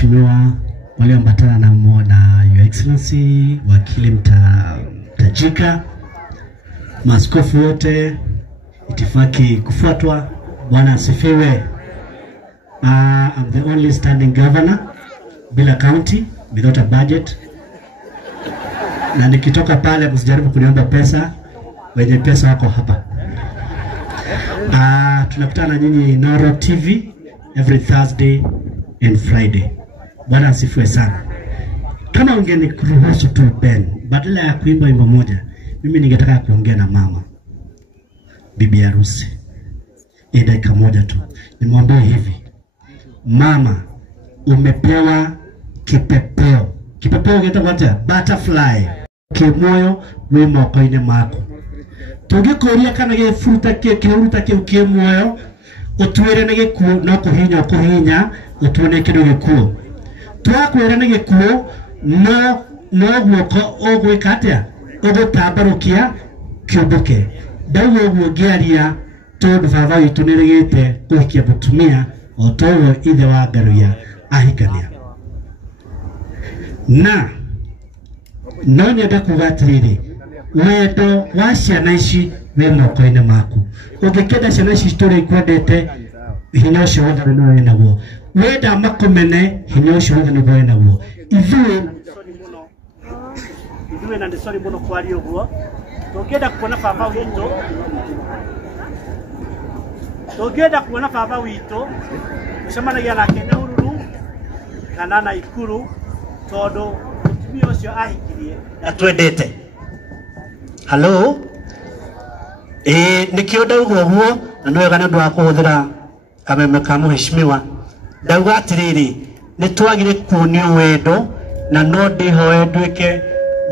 waheshimiwa walioambatana na Your Excellency wakili mtajika, maaskofu wote, itifaki kufuatwa. Bwana asifiwe. I'm the only standing governor bila county, without a budget. Na nikitoka pale msijaribu kuniomba pesa, wenye pesa wako hapa. Tunakutana nyinyi Noro TV every Thursday and Friday. Bwana asifiwe sana. Kama ungeni kuruhusu tu Ben, badala ya kuimba wimbo moja, mimi ningetaka kuongea na mama, bibi harusi. Dakika moja tu. Nimwambie hivi. Mama, umepewa kipepeo. Kipepeo ungeta wacha butterfly. Kimoyo wema kwa ine mako. Tungikuria kana ge fruta kiruta kimoyo, utwere nege ku no kuhinya utwone kido gikuo. Twakwera nege kuo no guoko ogwikatia ogotabarukia kiubuke. Dawo gwogiaria tondu baba witu niregete kuhikia butumia otowo ithe wa Ngaruya ahikania. Na no nyenda kugatiriri wendo wa ciana ici we moko-ine maku. Ungikenda ciana ici tũrĩ ikwendete, hinya ũcio wothe nĩ wĩ naguo. Wenda makumene, hinya ũcio wothe nĩ wĩ naguo. Ithuĩ na ndĩ sorry mũno kwaria ũguo. Tũngĩenda kuona baba witũ, ũcemanagia nake Nyahururu kana Naikuru, tondũ mũtumia ũcio ahikirie na twendete. Hello? Nikio ndauga ũguo na nĩ wega nĩ ũndũ wa kũhũthĩra kameme ka mũheshimiwa. Ndauga atĩrĩrĩ, nĩ twagire kuonio wendo na no ndĩhoe nduĩke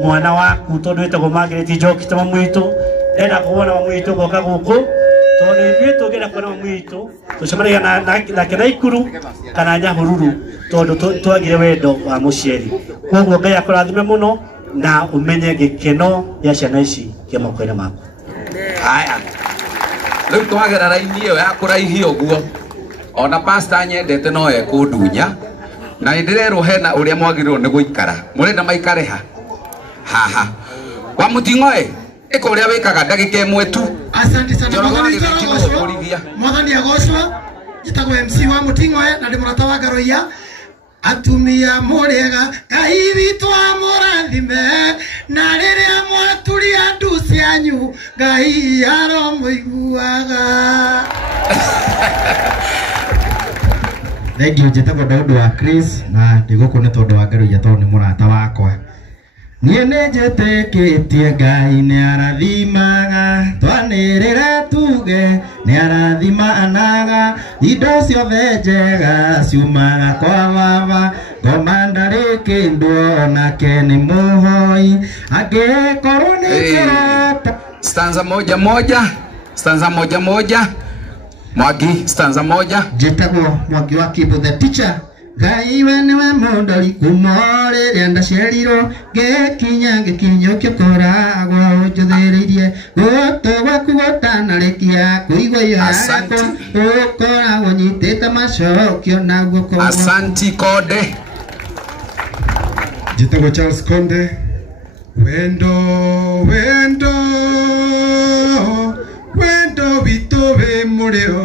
mwana waku tondũ wĩtagwo Margaret Njoki ta mamu witũ. Ndenda kuona mamu witũ goka gũkũ tondũ ithuĩ tũngĩenda kuona mamu witũ tũcemanagia nake Naikuru kana Nyahururu tondũ twagire wendo wa mũciari. Koguo Ngai akũrathime mũno na umenye gĩkeno gĩa ciana ici kĩa moko-inĩ maku. Haya, rĩu twagera raini ĩyo ya kũraihia ũguo, ona pastor nyendete no ekũndunya na nĩndĩrerwo hena ũrĩa mwagĩrĩirwo nĩ gũikara. Mũrenda maikare ha? Haha. Wa Mũting'o ĩka ũrĩa wĩkaga ndagĩka ĩmwe tu. Asante sana Mwathani agocwo. Njĩtagwo MC wa Mũting'o na ndĩ mũrata wa Ngaruya. Atumia mũrĩega, Ngai witũ amũrathime, na rĩrĩa mwaturia ndu cianyu, Ngai aromũiguaga. Thank you. Njĩtagwo Daudi wa Chris na ndĩgũkũ nĩ tondũ wa Ngaruya tondũ nĩ mũrata wakwa. Niĩ nĩnjĩtĩkĩtie Ngai nĩ arathimaga, twanĩrĩre tuge nĩ arathimanaga, indo ciothe njega ciumaga kwa Baba, ngoma ndarĩ kĩndũ onake nĩ mũhoi, angĩkorwo nĩ kũrota. Stanza moja moja. Mwangi, stanza moja. Njĩtagwo Mwangi wa Kibo the teacher. Ngai we nĩwe mũndori kuma rĩrĩa ndaciarirwo, gĩkinyo kĩkoragwo njũthĩrĩirie, gũtũ gwaku gũtanarĩkia kũigua yaku, ũkoragwo nyitĩte macokio na guoko. Asanti Konde. Njĩtagwo Charles Konde. Wendo witũ wĩ mũrĩo,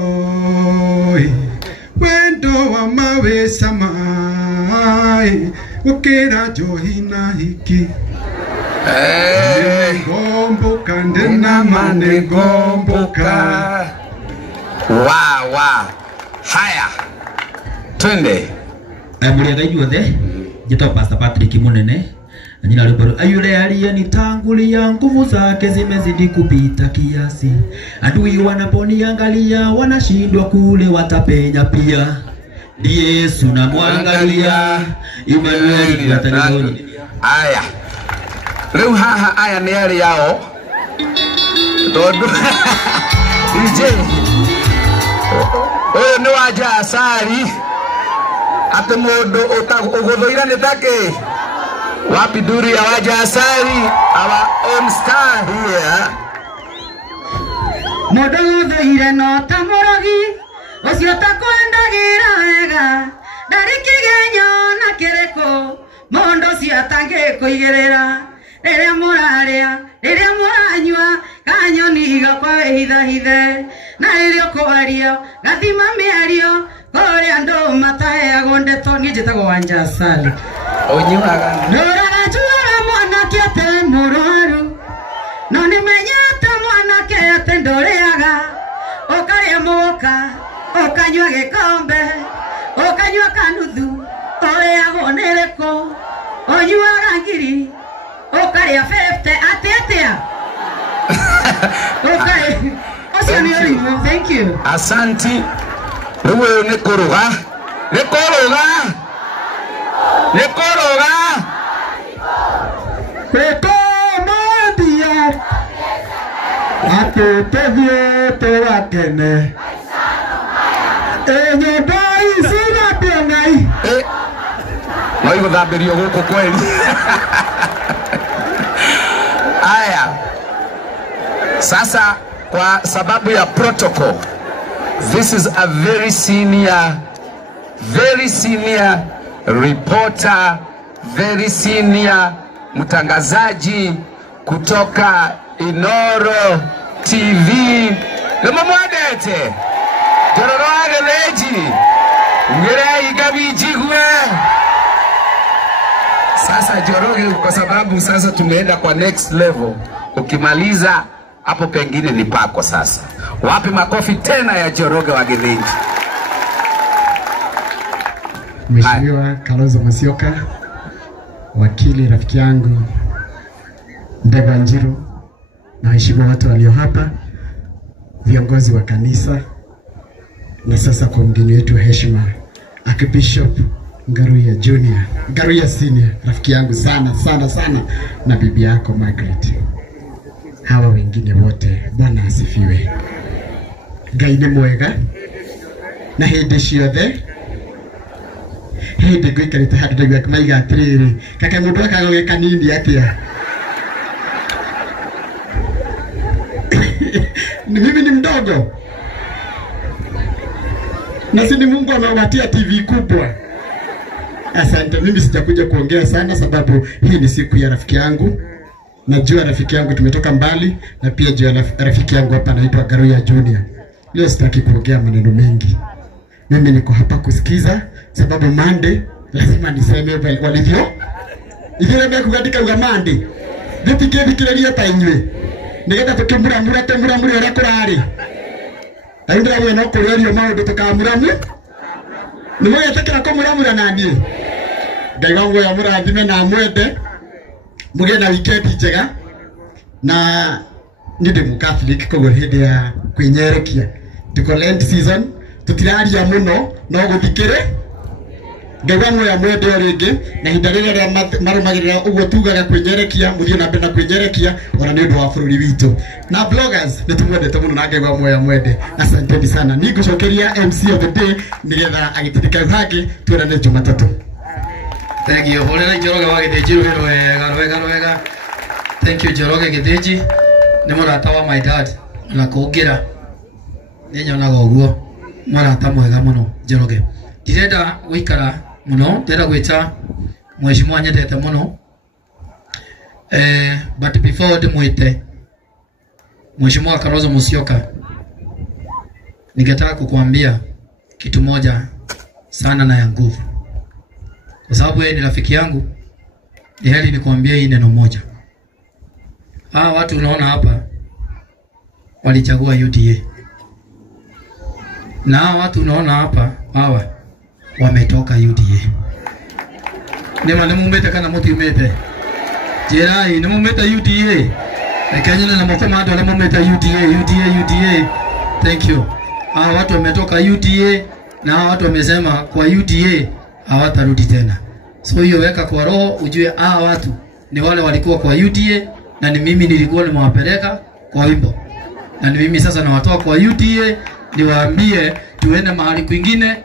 wendo wa mawe samai, gũkĩra njohi na hiki. Ngomboka ndĩnama nĩ ngomboka. Wa haya twende. Mũrĩega inyuothe, njĩtagwo Pastor Patrick Mũnene. Jina lako yule aliyenitangulia, nguvu zake zimezidi kupita kiasi. Adui wanaponiangalia wanashindwa kule watapenya pia. Yesu namwangalia, Emmanuel watanigoni. Aya. Leo haha aya ni yale yao. Dodo. DJ. Oyo ni waja asari. Ate modo ugothoira nitake. Wapi duri ya waja asari, our own star here. Modo dhoire no tamorogi, ucio takwendagira wega, ndari kigenyo riko mondo ciatange kuigerera riria muraria riria muranyua kanyoni gakwa hitha hithe na riria kwaria gathima miario kuria andu mataheagwo ndeto ni njitagwo Wanja Sali Onyuaga nuraga juara mwanake ate murwaru no nimenyete mwanake ate ndoriaga ukaria muka ukanyua gikombe ukanyua kanuthu uriagwo niriko onyuaga ngiri ukaria 50 atetea okay ocio thank you asanti ruwe ni kuruga Kukomadia atutethie tuwakene nyumba ici thambia Ngai no iguthambirio guku kweli. Aya, sasa kwa sababu ya protocol, this is a very senior reporter, very senior mtangazaji kutoka Inoro TV. Lemamwadete Jororo Ageleji ngere igabijigwe. Sasa Joroge, kwa sababu sasa tumeenda kwa next level, ukimaliza hapo pengine ni pako sasa. Wapi makofi tena ya Joroge Wageleji. Mheshimiwa Kalonzo Musyoka, wakili rafiki yangu Ndegwa Njiru, na waheshimiwa watu walio hapa, viongozi wa kanisa, na sasa kwa mgeni wetu wa heshima Archbishop Ngaruya Junior, Ngaruya Senior, rafiki yangu sana sana sana, na bibi yako Margaret. Hawa wengine wote, Bwana asifiwe. Ngai ni mwega na hindi ciothe. Hindi gwikarite handu ndagwa kumaiga atiriri kaka mundu akagoge kanini atia. Mimi ni mdogo na si ni Mungu amewapatia TV kubwa. Asante, mimi sijakuja kuongea sana sababu hii ni siku ya rafiki yangu. Najua rafiki yangu tumetoka mbali, na pia jua rafiki yangu hapa anaitwa Ngaruya Junior. Leo sitaki kuongea maneno mengi. Mimi niko hapa kusikiza sababu Monday lazima niseme walivyo. Ithire me kuandika uga Monday. Thipige thikiriria ta inywe. Nigetha tukimura temura muri ora kurari. Aindira mwe no kurerio maundu tukamuramu. Nimwe yatakira kumura na ndie. Ngai wangu ya murathime na mwende. Muge na weekend njega. Na ndi Catholic kogo hindi ya kwinyerekia. Tuko Lent season, tutiraria muno no guthikire. Ngai wangu ya mwende ringi na hinda riria marumagirira uguo tugaga kwinyerekia, muthio na mbere na kwinyerekia ona ni undu wa bururi witu. Na bloggers nitumwendete muno na Ngai wangu ya mwende. Asanteni sana. Nigucokeria MC of the day nigetha agitindika hake tuonane Jumatatu. Thank you. Holera Njoroge Wagithĩnji wega. Thank you Njoroge Githĩnji. Nĩ mũrata wa my dad na kũngira. Nĩ nyonaga ũguo. Mũrata mwega mũno Njoroge. Ndirenda gũikara mũno, ndĩrenda gwĩta mheshimiwa nyendete mũno. But before ndĩmwĩte Mheshimiwa Kalonzo Musyoka, ningetaka kukuambia kitu moja sana na ya nguvu. Kwa sababu yeye ni rafiki yangu, ni heri nikwambie hii neno moja. Hawa watu unaona hapa walichagua UDA. Na hawa watu unaona hapa hawa wametoka UDA. Nema nemumete kana mutiumete. Jerai nemumete UDA. Kenya na mkoma watu nemumete UDA. Thank you. Hawa watu wametoka UDA na hawa watu wamesema kwa UDA hawatarudi tena. So hiyo weka kwa roho, ujue hawa watu ni wale walikuwa kwa UDA na ni mimi nilikuwa nimewapeleka kwa wimbo. Na ni mimi sasa nawatoa kwa UDA niwaambie tuende mahali kwingine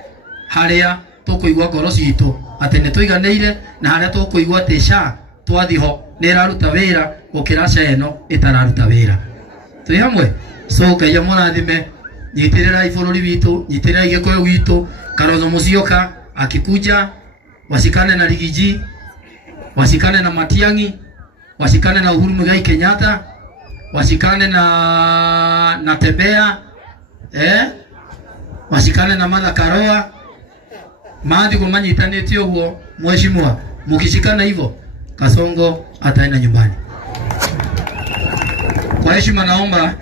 haria tukuigwa ngoro citu ati ni tuiganeire na haria tukuigwa tisha twathiho ni raruta wira gukira ceno itararuta wira. Tui hamwe. So kaya mũrathime nyitirira ibũrũri witu, nyitirira Gĩkũyũ witu. Kalonzo Musyoka akikuja washikane na Rigiji, washikane na Matiang'i, washikane na Uhuru Muigai Kenyatta, washikane na Tembea, washikane na Martha Karua. Maadhi kumanyitanĩtie ũguo, mheshimiwa, mukishikana hivyo Kasongo ataenda nyumbani. Kwa heshima naomba